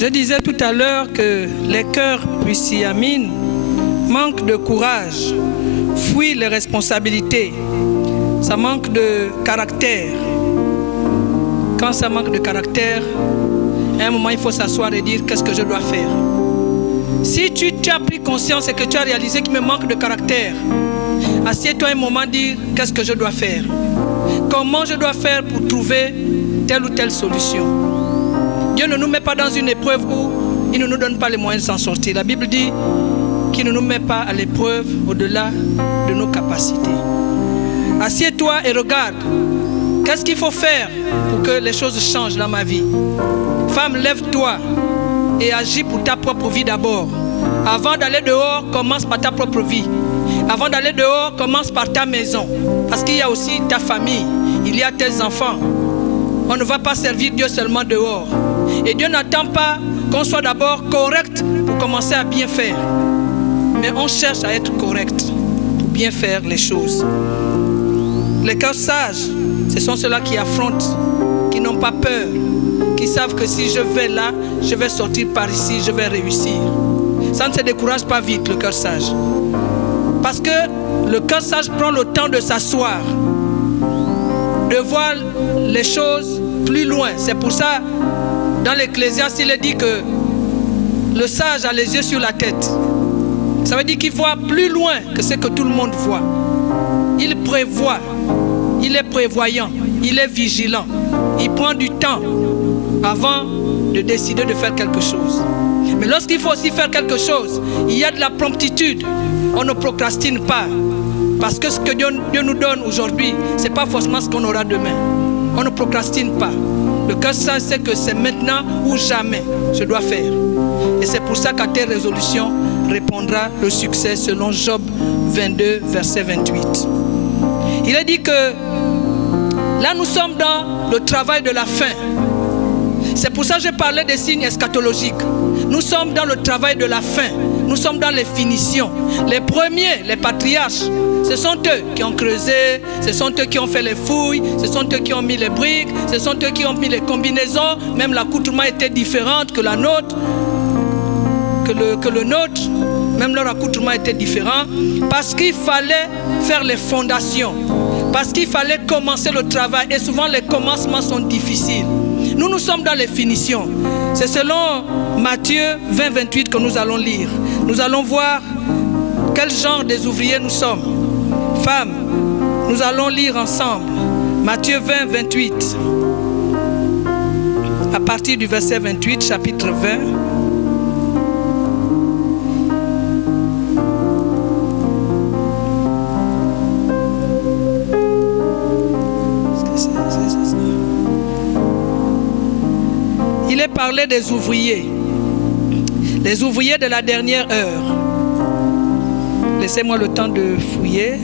Je disais tout à l'heure que les cœurs pusillanimiens manquent de courage, fuient les responsabilités, ça manque de caractère. Quand ça manque de caractère, à un moment il faut s'asseoir et dire qu'est-ce que je dois faire. Si tu as pris conscience et que tu as réalisé qu'il me manque de caractère, assieds-toi un moment et dire qu'est-ce que je dois faire. Comment je dois faire pour trouver telle ou telle solution. Dieu ne nous met pas dans une épreuve où il ne nous donne pas les moyens de s'en sortir. La Bible dit qu'il ne nous met pas à l'épreuve au-delà de nos capacités. Assieds-toi et regarde. Qu'est-ce qu'il faut faire pour que les choses changent dans ma vie? Femme, lève-toi et agis pour ta propre vie d'abord. Avant d'aller dehors, commence par ta propre vie. Avant d'aller dehors, commence par ta maison. Parce qu'il y a aussi ta famille, il y a tes enfants. On ne va pas servir Dieu seulement dehors. Et Dieu n'attend pas qu'on soit d'abord correct pour commencer à bien faire. Mais on cherche à être correct pour bien faire les choses. Les cœurs sages, ce sont ceux-là qui affrontent, qui n'ont pas peur, qui savent que si je vais là, je vais sortir par ici, je vais réussir. Ça ne se décourage pas vite, le cœur sage. Parce que le cœur sage prend le temps de s'asseoir, de voir les choses plus loin. C'est pour ça, dans l'Ecclésiaste, il est dit que le sage a les yeux sur la tête. Ça veut dire qu'il voit plus loin que ce que tout le monde voit. Il prévoit, il est prévoyant, il est vigilant. Il prend du temps avant de décider de faire quelque chose. Mais lorsqu'il faut aussi faire quelque chose, il y a de la promptitude. On ne procrastine pas. Parce que ce que Dieu nous donne aujourd'hui, ce n'est pas forcément ce qu'on aura demain. On ne procrastine pas. Le cœur sage sait que c'est maintenant ou jamais je dois faire. Et c'est pour ça qu'à tes résolutions répondra le succès selon Job 22, verset 28. Il a dit que là nous sommes dans le travail de la fin. C'est pour ça que je parlais des signes eschatologiques. Nous sommes dans le travail de la fin. Nous sommes dans les finitions. Les premiers, les patriarches, ce sont eux qui ont creusé, ce sont eux qui ont fait les fouilles, ce sont eux qui ont mis les briques, ce sont eux qui ont mis les combinaisons. Même l'accoutrement était différent que la nôtre, que le nôtre. Même leur accoutrement était différent. Parce qu'il fallait faire les fondations. Parce qu'il fallait commencer le travail. Et souvent les commencements sont difficiles. Nous sommes dans les finitions. C'est selon Matthieu 20, 28 que nous allons lire. Nous allons voir quel genre des ouvriers nous sommes. Femmes, nous allons lire ensemble. Matthieu 20, 28. À partir du verset 28, chapitre 20. Il est parlé des ouvriers. Les ouvriers de la dernière heure. Laissez-moi le temps de fouiller.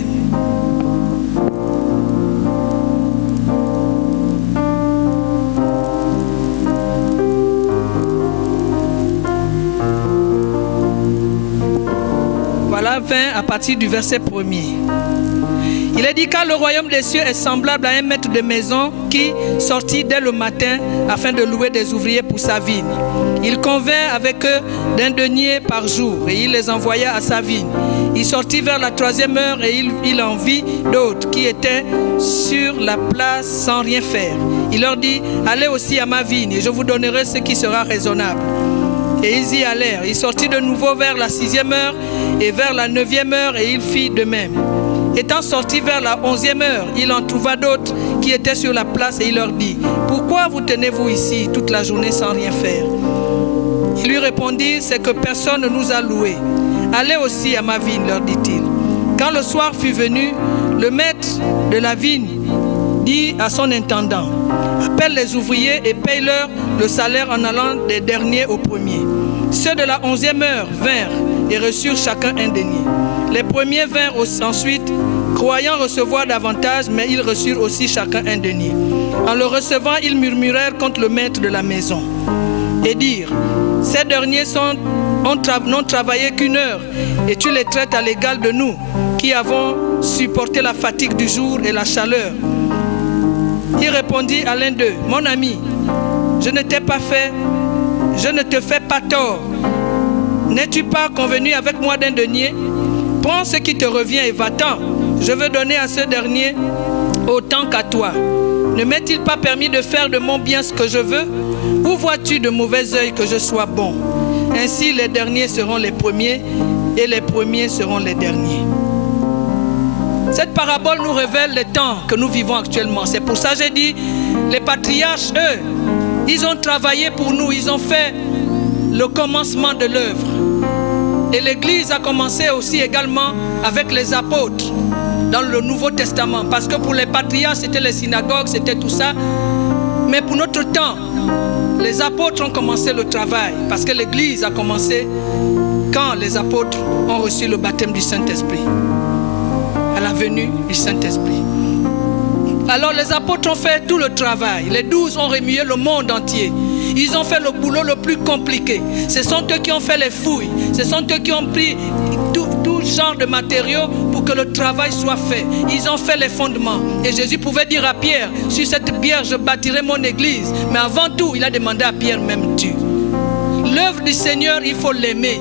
Voilà 20 à partir du verset 1er. Il est dit car le royaume des cieux est semblable à un maître de maison qui sortit dès le matin afin de louer des ouvriers pour sa vigne. Il convint avec eux d'un denier par jour et il les envoya à sa vigne. Il sortit vers la 3e heure et il en vit d'autres qui étaient sur la place sans rien faire. Il leur dit allez aussi à ma vigne et je vous donnerai ce qui sera raisonnable. Et ils y allèrent. Il sortit de nouveau vers la 6e heure et vers la 9e heure et il fit de même. Étant sorti vers la 11e heure, il en trouva d'autres qui étaient sur la place et il leur dit « Pourquoi vous tenez-vous ici toute la journée sans rien faire ?» Ils lui répondirent « C'est que personne ne nous a loués. Allez aussi à ma vigne, leur dit-il. » Quand le soir fut venu, le maître de la vigne dit à son intendant « Appelle les ouvriers et paye-leur le salaire en allant des derniers aux premiers. » Ceux de la 11e heure vinrent et reçurent chacun un denier. Les premiers vinrent ensuite, croyant recevoir davantage, mais ils reçurent aussi chacun un denier. En le recevant, ils murmurèrent contre le maître de la maison et dirent « Ces derniers n'ont travaillé qu'une heure, et tu les traites à l'égal de nous, qui avons supporté la fatigue du jour et la chaleur. » Il répondit à l'un d'eux « Mon ami, je ne t'ai pas fait je ne te fais pas tort. N'es-tu pas convenu avec moi d'un denier? Prends ce qui te revient et va-t'en. Je veux donner à ce dernier autant qu'à toi. Ne m'est-il pas permis de faire de mon bien ce que je veux? Ou vois-tu de mauvais œil que je sois bon? Ainsi les derniers seront les premiers et les premiers seront les derniers. Cette parabole nous révèle les temps que nous vivons actuellement. C'est pour ça que j'ai dit, les patriarches, eux, ils ont travaillé pour nous, ils ont fait le commencement de l'œuvre. Et l'Église a commencé aussi également avec les apôtres dans le Nouveau Testament. Parce que pour les patriarches, c'était les synagogues, c'était tout ça. Mais pour notre temps, les apôtres ont commencé le travail. Parce que l'Église a commencé quand les apôtres ont reçu le baptême du Saint-Esprit. À la venue du Saint-Esprit. Alors les apôtres ont fait tout le travail. Les 12 ont remué le monde entier. Ils ont fait le boulot le plus compliqué. Ce sont eux qui ont fait les fouilles. Ce sont eux qui ont pris tout genre de matériaux pour que le travail soit fait. Ils ont fait les fondements. Et Jésus pouvait dire à Pierre, sur cette pierre je bâtirai mon église. Mais avant tout, il a demandé à Pierre, m'aimes-tu? L'œuvre du Seigneur, il faut l'aimer.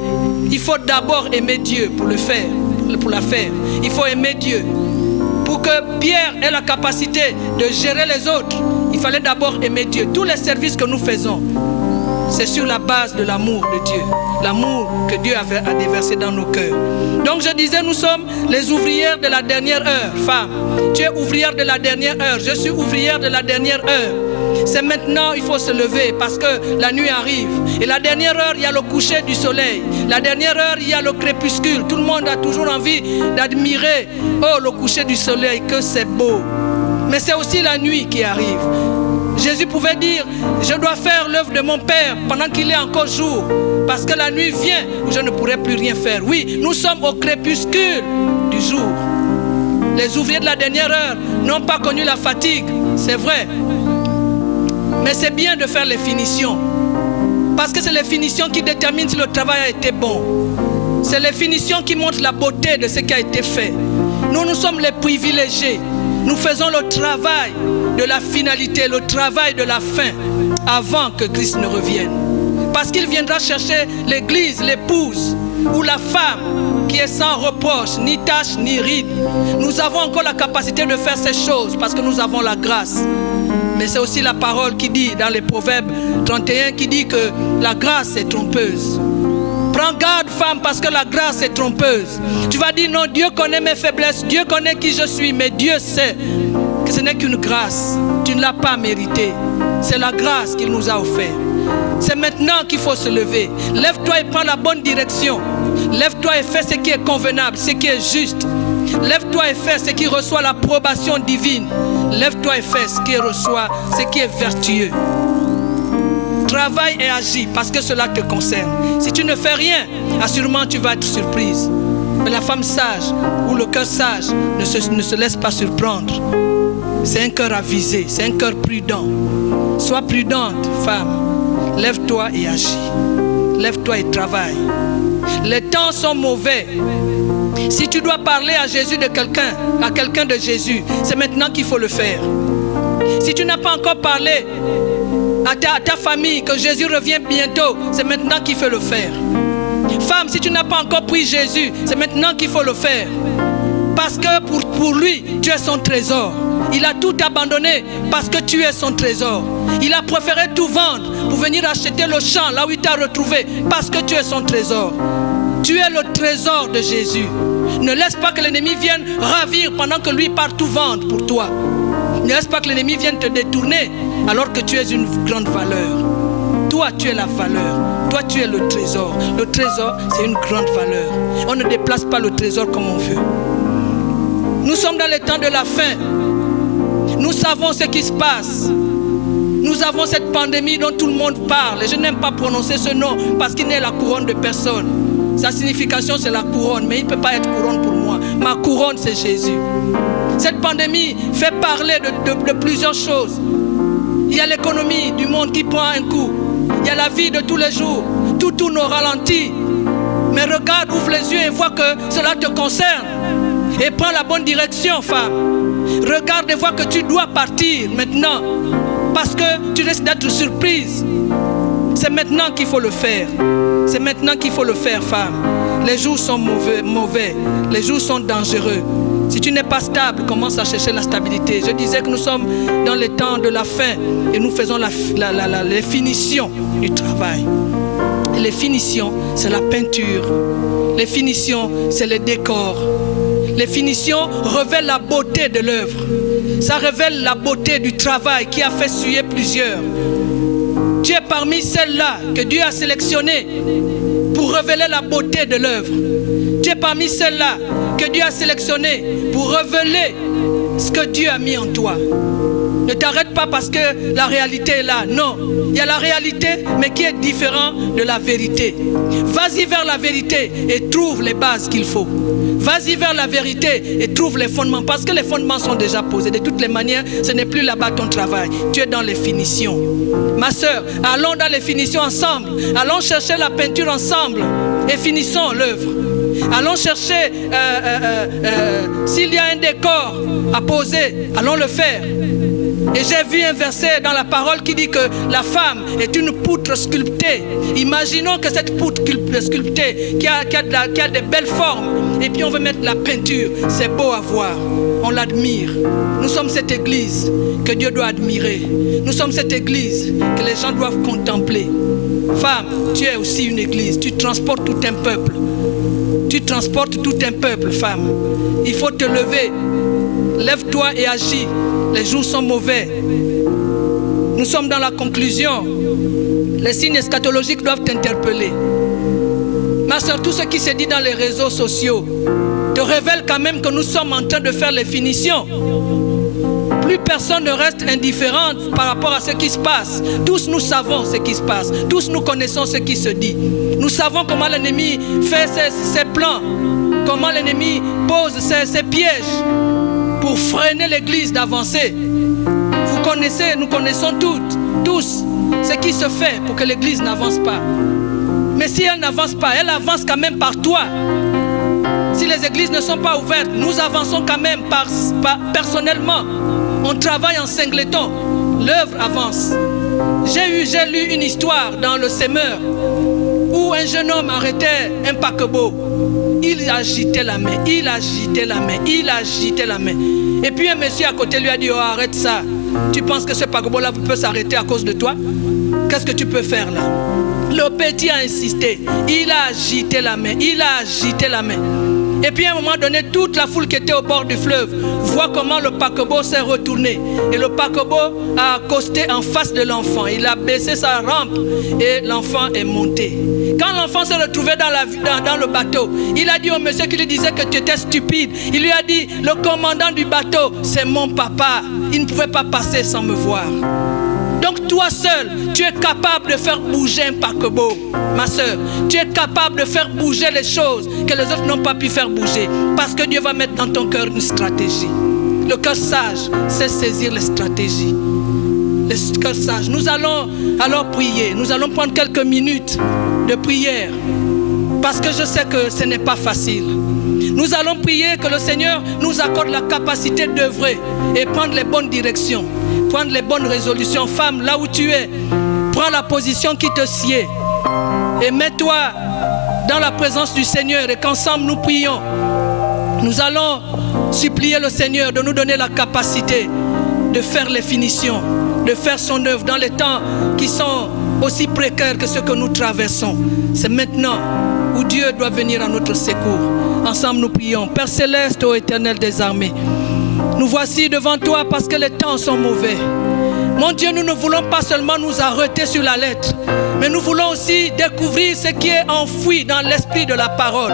Il faut d'abord aimer Dieu pour le faire, pour la faire. Il faut aimer Dieu. Pour que Pierre ait la capacité de gérer les autres, il fallait d'abord aimer Dieu. Tous les services que nous faisons, c'est sur la base de l'amour de Dieu. L'amour que Dieu a déversé dans nos cœurs. Donc je disais, nous sommes les ouvrières de la dernière heure. Femme, tu es ouvrière de la dernière heure. Je suis ouvrière de la dernière heure. C'est maintenant, il faut se lever parce que la nuit arrive. Et la dernière heure, il y a le coucher du soleil. La dernière heure, il y a le crépuscule. Tout le monde a toujours envie d'admirer, oh, le coucher du soleil, que c'est beau. Mais c'est aussi la nuit qui arrive. Jésus pouvait dire, je dois faire l'œuvre de mon Père pendant qu'il est encore jour. Parce que la nuit vient où je ne pourrai plus rien faire. Oui, nous sommes au crépuscule du jour. Les ouvriers de la dernière heure n'ont pas connu la fatigue, c'est vrai. Mais c'est bien de faire les finitions. Parce que c'est les finitions qui déterminent si le travail a été bon. C'est les finitions qui montrent la beauté de ce qui a été fait. Nous sommes les privilégiés. Nous faisons le travail de la finalité, le travail de la fin, avant que Christ ne revienne. Parce qu'il viendra chercher l'église, l'épouse, ou la femme qui est sans reproche, ni tache, ni ride. Nous avons encore la capacité de faire ces choses parce que nous avons la grâce. Mais c'est aussi la parole qui dit dans les Proverbes 31 qui dit que la grâce est trompeuse. Prends garde, femme, parce que la grâce est trompeuse. Tu vas dire non, Dieu connaît mes faiblesses, Dieu connaît qui je suis, mais Dieu sait que ce n'est qu'une grâce. Tu ne l'as pas méritée. C'est la grâce qu'il nous a offerte. C'est maintenant qu'il faut se lever. Lève-toi et prends la bonne direction. Lève-toi et fais ce qui est convenable, ce qui est juste. Lève-toi et fais ce qui reçoit l'approbation divine. Lève-toi et fais ce qui reçoit, ce qui est vertueux. Travaille et agis parce que cela te concerne. Si tu ne fais rien, assurément tu vas être surprise. Mais la femme sage ou le cœur sage ne se laisse pas surprendre. C'est un cœur avisé, c'est un cœur prudent. Sois prudente, femme. Lève-toi et agis. Lève-toi et travaille. Les temps sont mauvais. Si tu dois parler à Jésus de quelqu'un, à quelqu'un de Jésus, c'est maintenant qu'il faut le faire. Si tu n'as pas encore parlé à ta famille que Jésus revient bientôt, c'est maintenant qu'il faut le faire. Femme, si tu n'as pas encore pris Jésus, c'est maintenant qu'il faut le faire. Parce que pour lui, tu es son trésor. Il a tout abandonné parce que tu es son trésor. Il a préféré tout vendre pour venir acheter le champ là où il t'a retrouvé parce que tu es son trésor. Tu es le trésor de Jésus. Ne laisse pas que l'ennemi vienne ravir pendant que lui part tout vendre pour toi. Ne laisse pas que l'ennemi vienne te détourner alors que tu es une grande valeur. Toi, tu es la valeur. Toi, tu es le trésor. Le trésor, c'est une grande valeur. On ne déplace pas le trésor comme on veut. Nous sommes dans les temps de la fin. Nous savons ce qui se passe. Nous avons cette pandémie dont tout le monde parle. Et je n'aime pas prononcer ce nom parce qu'il n'est la couronne de personne. Sa signification, c'est la couronne. Mais il ne peut pas être couronne pour moi. Ma couronne, c'est Jésus. Cette pandémie fait parler de plusieurs choses. Il y a l'économie du monde qui prend un coup. Il y a la vie de tous les jours. Tout tourne au ralenti. Mais regarde, ouvre les yeux et vois que cela te concerne. Et prends la bonne direction, femme. Regarde et vois que tu dois partir maintenant. Parce que tu risques d'être surprise. C'est maintenant qu'il faut le faire. C'est maintenant qu'il faut le faire, femme. Les jours sont mauvais. Les jours sont dangereux. Si tu n'es pas stable, commence à chercher la stabilité. Je disais que nous sommes dans les temps de la fin et nous faisons les finitions du travail. Et les finitions, c'est la peinture. Les finitions, c'est le décor. Les finitions révèlent la beauté de l'œuvre. Ça révèle la beauté du travail qui a fait suer plusieurs. Tu es parmi celles-là que Dieu a sélectionnées pour révéler la beauté de l'œuvre. Tu es parmi celles-là que Dieu a sélectionnées pour révéler ce que Dieu a mis en toi. Ne t'arrête pas parce que la réalité est là. Non, il y a la réalité, mais qui est différente de la vérité. Vas-y vers la vérité et trouve les bases qu'il faut. Vas-y vers la vérité et trouve les fondements, parce que les fondements sont déjà posés. De toutes les manières, ce n'est plus là-bas ton travail. Tu es dans les finitions. Ma soeur, allons dans les finitions ensemble. Allons chercher la peinture ensemble et finissons l'œuvre. Allons chercher, s'il y a un décor à poser, allons le faire. Et j'ai vu un verset dans la parole qui dit que la femme est une poutre sculptée. Imaginons que cette poutre sculptée qui a des belles formes, et puis on veut mettre la peinture. C'est beau à voir, on l'admire. Nous sommes cette église que Dieu doit admirer. Nous sommes cette église que les gens doivent contempler. Femme, tu es aussi une église, tu transportes tout un peuple. Tu transportes tout un peuple, femme. Il faut te lever. Lève-toi et agis. Les jours sont mauvais. Nous sommes dans la conclusion. Les signes eschatologiques doivent t'interpeller. Ma soeur, tout ce qui se dit dans les réseaux sociaux te révèle quand même que nous sommes en train de faire les finitions. Plus personne ne reste indifférent par rapport à ce qui se passe. Tous nous savons ce qui se passe. Tous nous connaissons ce qui se dit. Nous savons comment l'ennemi fait ses plans. Comment l'ennemi pose ses pièges pour freiner l'église d'avancer. Vous connaissez, nous connaissons tous ce qui se fait pour que l'église n'avance pas. Mais si elle n'avance pas, elle avance quand même par toi. Si les églises ne sont pas ouvertes, nous avançons quand même personnellement. On travaille en singleton. L'œuvre avance. J'ai lu une histoire dans le Semeur où un jeune homme arrêtait un paquebot. Il agitait la main, il agitait la main, il agitait la main. Et puis un monsieur à côté lui a dit, oh, arrête ça. Tu penses que ce paquebot-là peut s'arrêter à cause de toi? Qu'est-ce que tu peux faire là? Le petit a insisté. Il a agité la main, il a agité la main. Et puis à un moment donné, toute la foule qui était au bord du fleuve voit comment le paquebot s'est retourné. Et le paquebot a accosté en face de l'enfant. Il a baissé sa rampe et l'enfant est monté. Quand l'enfant s'est retrouvé dans le bateau, il a dit au monsieur qui lui disait que tu étais stupide. Il lui a dit, le commandant du bateau, c'est mon papa. Il ne pouvait pas passer sans me voir. Donc toi seul, tu es capable de faire bouger un paquebot, ma soeur. Tu es capable de faire bouger les choses que les autres n'ont pas pu faire bouger. Parce que Dieu va mettre dans ton cœur une stratégie. Le cœur sage, c'est saisir les stratégies. Le cœur sage. Nous allons alors prier. Nous allons prendre quelques minutes de prière. Parce que je sais que ce n'est pas facile. Nous allons prier que le Seigneur nous accorde la capacité d'œuvrer et prendre les bonnes directions. Prendre les bonnes résolutions. Femme, là où tu es, prends la position qui te sied et mets-toi dans la présence du Seigneur et qu'ensemble nous prions. Nous allons supplier le Seigneur de nous donner la capacité de faire les finitions, de faire son œuvre dans les temps qui sont aussi précaires que ceux que nous traversons. C'est maintenant où Dieu doit venir à notre secours. Ensemble nous prions. Père Céleste, ô Éternel des armées, nous voici devant toi parce que les temps sont mauvais. Mon Dieu, nous ne voulons pas seulement nous arrêter sur la lettre, mais nous voulons aussi découvrir ce qui est enfoui dans l'esprit de la parole.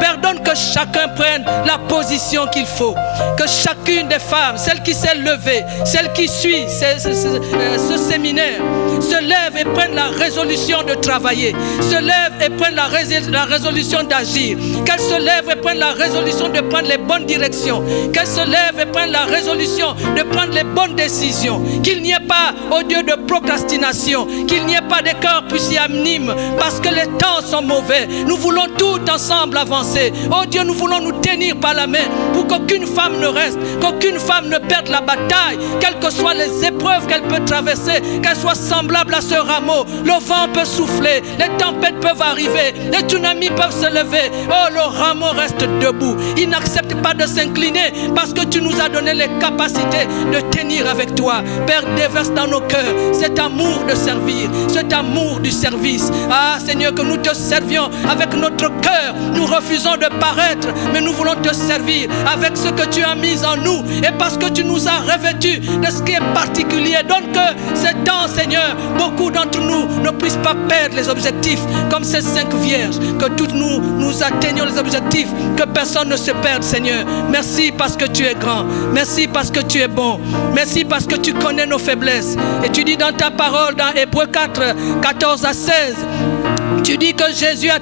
Pardonne que chacun prenne la position qu'il faut. Que chacune des femmes, celle qui s'est levée, celle qui suit ce séminaire, se lève et prenne la résolution de travailler. Se lève et prenne la résolution d'agir. Qu'elle se lève et prenne la résolution de prendre les bonnes directions. Qu'elle se lève et prenne la résolution de prendre les bonnes décisions. Qu'il n'y ait pas, oh Dieu, de procrastination. Qu'il n'y ait pas de cœur pusillanime, parce que les temps sont mauvais. Nous voulons tout ensemble avancer. Oh Dieu, nous voulons nous tenir par la main pour qu'aucune femme ne reste, qu'aucune femme ne perde la bataille, quelles que soient les épreuves qu'elle peut traverser, qu'elle soit semblable semblable à ce rameau. Le vent peut souffler, les tempêtes peuvent arriver, les tsunamis peuvent se lever. Oh, le rameau reste debout. Il n'accepte pas de s'incliner parce que tu nous as donné les capacités de tenir avec toi. Père, déverse dans nos cœurs cet amour de servir, cet amour du service. Ah Seigneur, que nous te servions avec notre cœur. Nous refusons de paraître, mais nous voulons te servir avec ce que tu as mis en nous. Et parce que tu nous as revêtus de ce qui est particulier. Donc que ces temps, Seigneur, beaucoup d'entre nous ne puissent pas perdre les objectifs comme ces 5 vierges. Que toutes nous atteignions les objectifs. Que personne ne se perde, Seigneur. Merci parce que tu es grand. Merci parce que tu es bon. Merci parce que tu connais nos faiblesses. Et tu dis dans ta parole, dans Hébreux 4, 14 à 16, tu dis que Jésus a